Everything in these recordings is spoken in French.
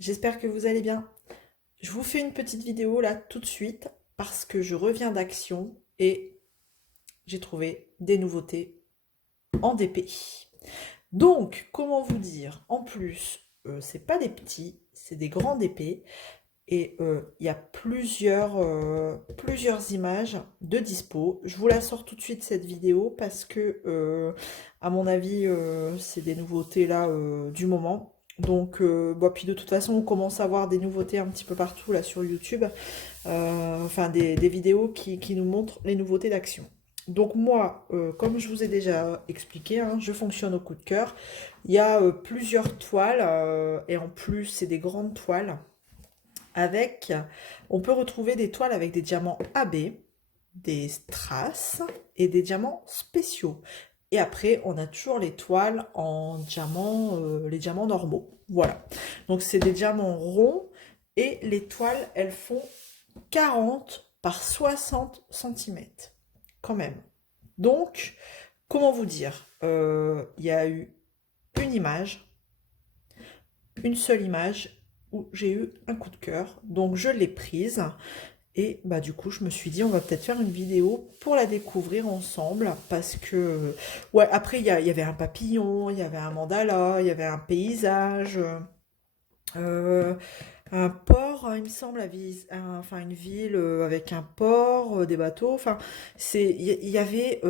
j'espère que vous allez bien. Je vous fais une petite vidéo là tout de suite parce que je reviens d'Action et j'ai trouvé des nouveautés en DP. Donc, comment vous dire? En plus, c'est pas des petits, c'est des grands DP et il y a plusieurs images de dispo. Je vous la sors tout de suite cette vidéo parce que, à mon avis, c'est des nouveautés là du moment. Donc, bon, puis de toute façon, on commence à voir des nouveautés un petit peu partout là sur YouTube. Enfin, des vidéos qui nous montrent les nouveautés d'Action. Donc moi, comme je vous ai déjà expliqué, hein, je fonctionne au coup de cœur. Il y a plusieurs toiles et en plus, c'est des grandes toiles avec, on peut retrouver des toiles avec des diamants AB, des strass et des diamants spéciaux. Et après, on a toujours les toiles en diamants, les diamants normaux. Voilà. Donc c'est des diamants ronds et les toiles, elles font 40 par 60 cm. Quand même. Donc, comment vous dire? Il y a eu une image, une seule image où j'ai eu un coup de cœur. Donc je l'ai prise. Et bah du coup, je me suis dit, on va peut-être faire une vidéo pour la découvrir ensemble. Parce que, ouais, après, il y avait un papillon, il y avait un mandala, il y avait un paysage, euh, un port, il me semble, enfin une ville avec un port, des bateaux. Enfin, il y avait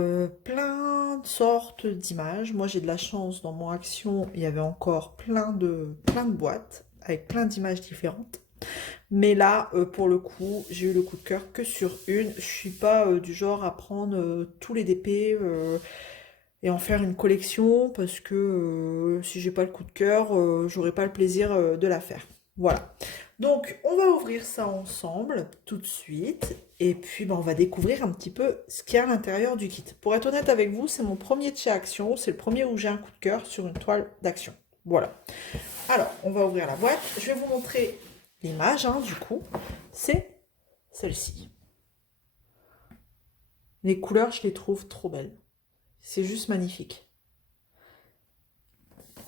plein de sortes d'images. Moi, j'ai de la chance dans mon Action, il y avait encore plein de boîtes avec plein d'images différentes. Mais là, pour le coup, j'ai eu le coup de cœur que sur une. Je suis pas du genre à prendre tous les DP et en faire une collection parce que si j'ai pas le coup de cœur, j'aurai pas le plaisir de la faire. Voilà. Donc, on va ouvrir ça ensemble tout de suite. Et puis, ben, on va découvrir un petit peu ce qu'il y a à l'intérieur du kit. Pour être honnête avec vous, c'est mon premier de chez Action. C'est le premier où j'ai un coup de cœur sur une toile d'Action. Voilà. Alors, on va ouvrir la boîte. Je vais vous montrer l'image, hein, du coup. C'est celle-ci. Les couleurs, je les trouve trop belles. C'est juste magnifique.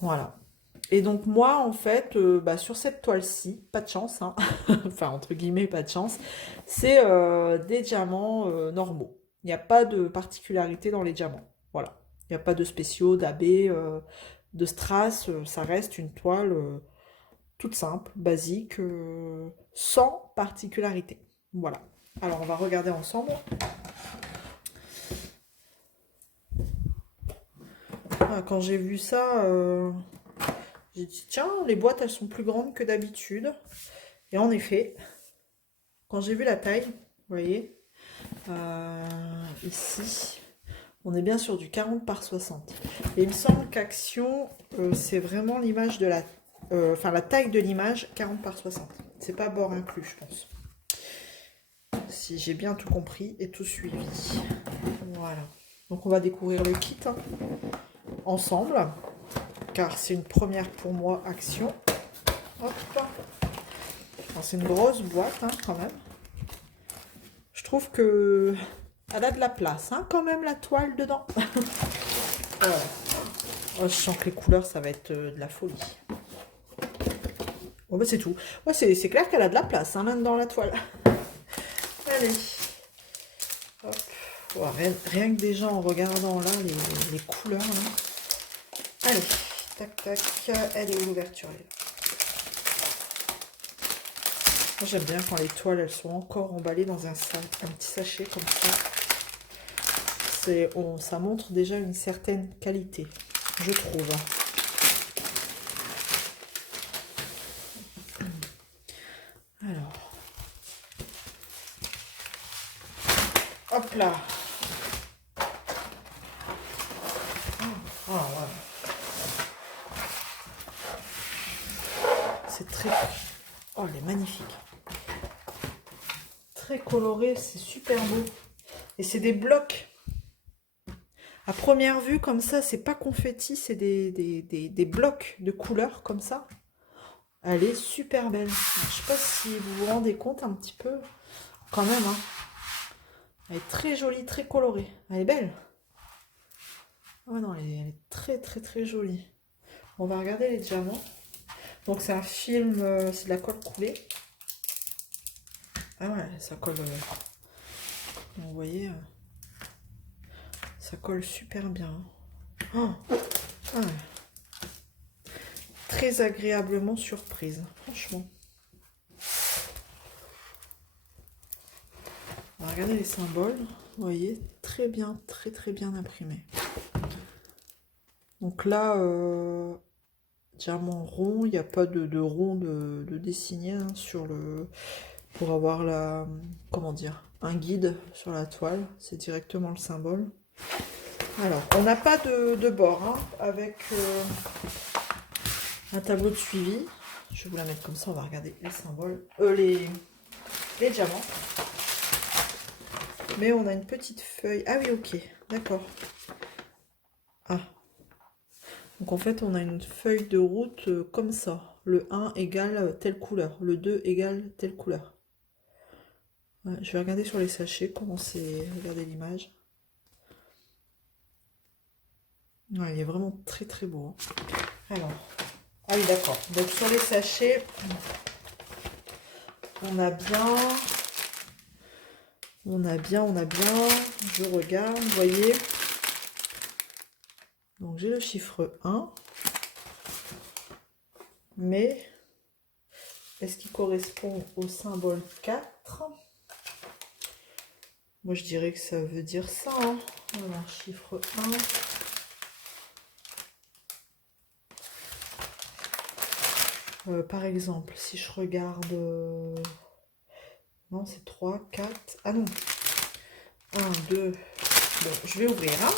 Voilà. Et donc moi, en fait, bah, sur cette toile-ci, pas de chance, hein. Enfin entre guillemets, pas de chance, c'est des diamants normaux. Il n'y a pas de particularité dans les diamants. Voilà. Il n'y a pas de spéciaux, d'AB, de strass, ça reste une toile toute simple, basique, sans particularité. Voilà. Alors on va regarder ensemble. Ah, quand j'ai vu ça, j'ai dit tiens, les boîtes elles sont plus grandes que d'habitude. Et en effet, quand j'ai vu la taille, vous voyez, ici, on est bien sur du 40 par 60. Et il me semble qu'Action, c'est vraiment l'image de la... Enfin, la taille de l'image, 40 par 60. C'est pas bord inclus, je pense. Si j'ai bien tout compris et tout suivi. Voilà. Donc on va découvrir le kit hein, ensemble, car c'est une première pour moi, Action. Hop. C'est une grosse boîte hein, quand même. Je trouve que elle a de la place, hein, quand même, la toile dedans. Oh, je sens que les couleurs, ça va être de la folie. Bon, bah, c'est tout. Ouais, c'est clair qu'elle a de la place, hein, là, dans la toile. Allez. Hop. Oh, rien que déjà en regardant là les couleurs. Là. Allez. Tac, tac. Elle est où l'ouverture? Moi, j'aime bien quand les toiles, elles sont encore emballées dans un petit sachet comme ça. Ça montre déjà une certaine qualité, je trouve. Alors, hop là. Oh, ouais. C'est très... Oh, elle est magnifique. Très coloré, c'est super beau. Et c'est des blocs. À première vue, comme ça, c'est pas confetti, c'est des blocs de couleurs comme ça. Elle est super belle. Alors, je sais pas si vous vous rendez compte un petit peu. Quand même, hein. Elle est très jolie, très colorée. Elle est belle. Oh non, elle est très très très jolie. On va regarder les diamants. Donc c'est un film, c'est de la colle coulée. Ah ouais, ça colle. Vous voyez, ça colle super bien. Oh, ah ouais. Très agréablement surprise, franchement. On va regarder les symboles. Vous voyez, très bien, très bien imprimé. Donc là, diamant rond, il n'y a pas de rond de dessiné hein, sur le pour avoir la comment dire un guide sur la toile. C'est directement le symbole. Alors, on n'a pas de bord hein, avec un tableau de suivi. Je vais vous la mettre comme ça, on va regarder les symboles, les diamants. Mais on a une petite feuille. Ah oui, ok, d'accord. Ah. Donc en fait, on a une feuille de route comme ça. Le 1 égale telle couleur, le 2 égale telle couleur. Ouais, je vais regarder sur les sachets comment c'est. Regardez l'image. Ouais, il est vraiment très beau. Alors, ah oui, d'accord. Donc sur les sachets, on a bien. Je regarde, vous voyez. Donc j'ai le chiffre 1. Mais est-ce qu'il correspond au symbole 4? Moi je dirais que ça veut dire ça. Hein. Alors chiffre 1. Par exemple, si je regarde... Non, c'est 3, 4... Ah non. 1, 2... Bon, je vais ouvrir. Hein.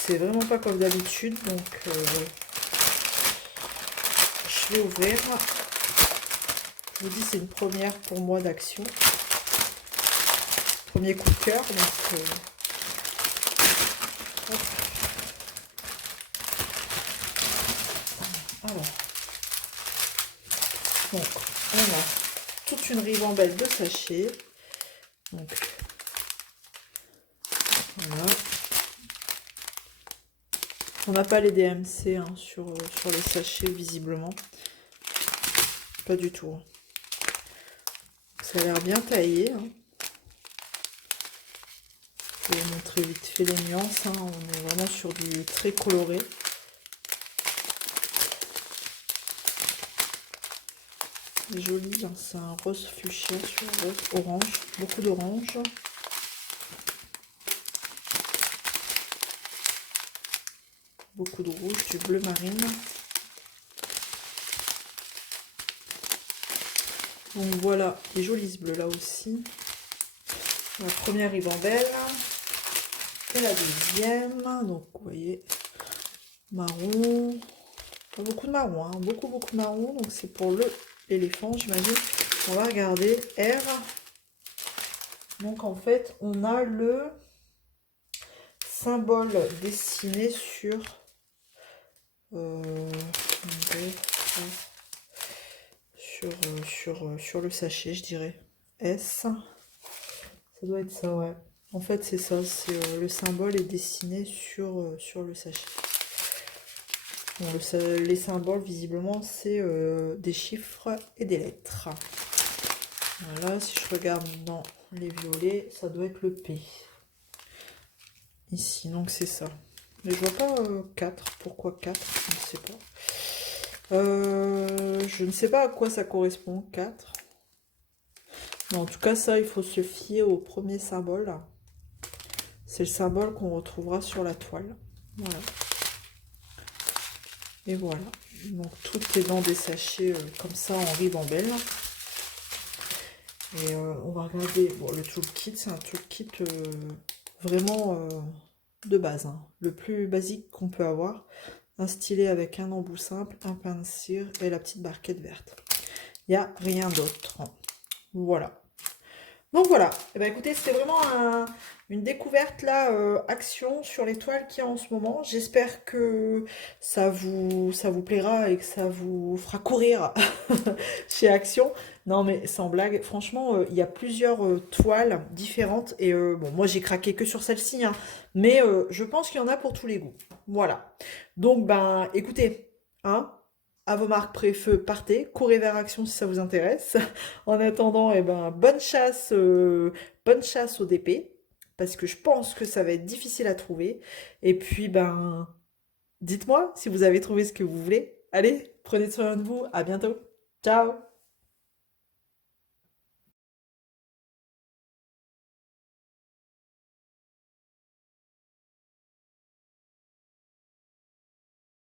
C'est vraiment pas comme d'habitude, donc... je vais ouvrir. Je vous dis, c'est une première pour moi d'action. Premier coup de cœur, donc... Alors... Donc, on a toute une ribambelle de sachets. Donc, voilà. On n'a pas les DMC hein, sur les sachets, visiblement. Pas du tout. Ça a l'air bien taillé. Hein. Je vais vous montrer vite fait les nuances. Hein. On est vraiment sur du très coloré. Joli, hein. C'est un rose fuchsia sur rose orange. Beaucoup d'orange. Beaucoup de rouge, du bleu marine. Donc voilà, les jolis bleus là aussi. La première ribambelle. Et la deuxième. Donc vous voyez, marron. Pas beaucoup de marron, hein. Beaucoup de marron. Donc c'est pour l'éléphant, j'imagine. On va regarder R. Donc en fait, on a le symbole dessiné sur sur le sachet, je dirais. S. Ça doit être ça, ouais. En fait, c'est ça. C'est le symbole est dessiné sur le sachet. Bon, les symboles, visiblement, c'est des chiffres et des lettres. Voilà, si je regarde dans les violets, ça doit être le P. Ici, donc c'est ça. Mais je vois pas 4. Pourquoi 4? Je ne sais pas. Je ne sais pas à quoi ça correspond, 4. Mais en tout cas, ça, il faut se fier au premier symbole. C'est le symbole qu'on retrouvera sur la toile. Voilà. Et voilà. Donc, tout est dans des sachets comme ça, en ribambelle. Et on va regarder... Bon, le toolkit, c'est un toolkit vraiment de base. Hein. Le plus basique qu'on peut avoir. Un stylet avec un embout simple, un pain de cire et la petite barquette verte. Il n'y a rien d'autre. Voilà. Donc voilà. Et ben écoutez, c'était vraiment une découverte là, action sur les toiles qu'il y a en ce moment. J'espère que ça vous plaira et que ça vous fera courir chez Action. Non mais sans blague, franchement, il y a plusieurs toiles différentes et bon, moi j'ai craqué que sur celle-ci, hein, mais je pense qu'il y en a pour tous les goûts. Voilà. Donc ben, écoutez, hein. à vos marques préfeux, partez, courez vers Action si ça vous intéresse. En attendant, eh ben, bonne chasse au DP, parce que je pense que ça va être difficile à trouver. Et puis, ben, dites-moi si vous avez trouvé ce que vous voulez. Allez, prenez soin de vous, à bientôt. Ciao!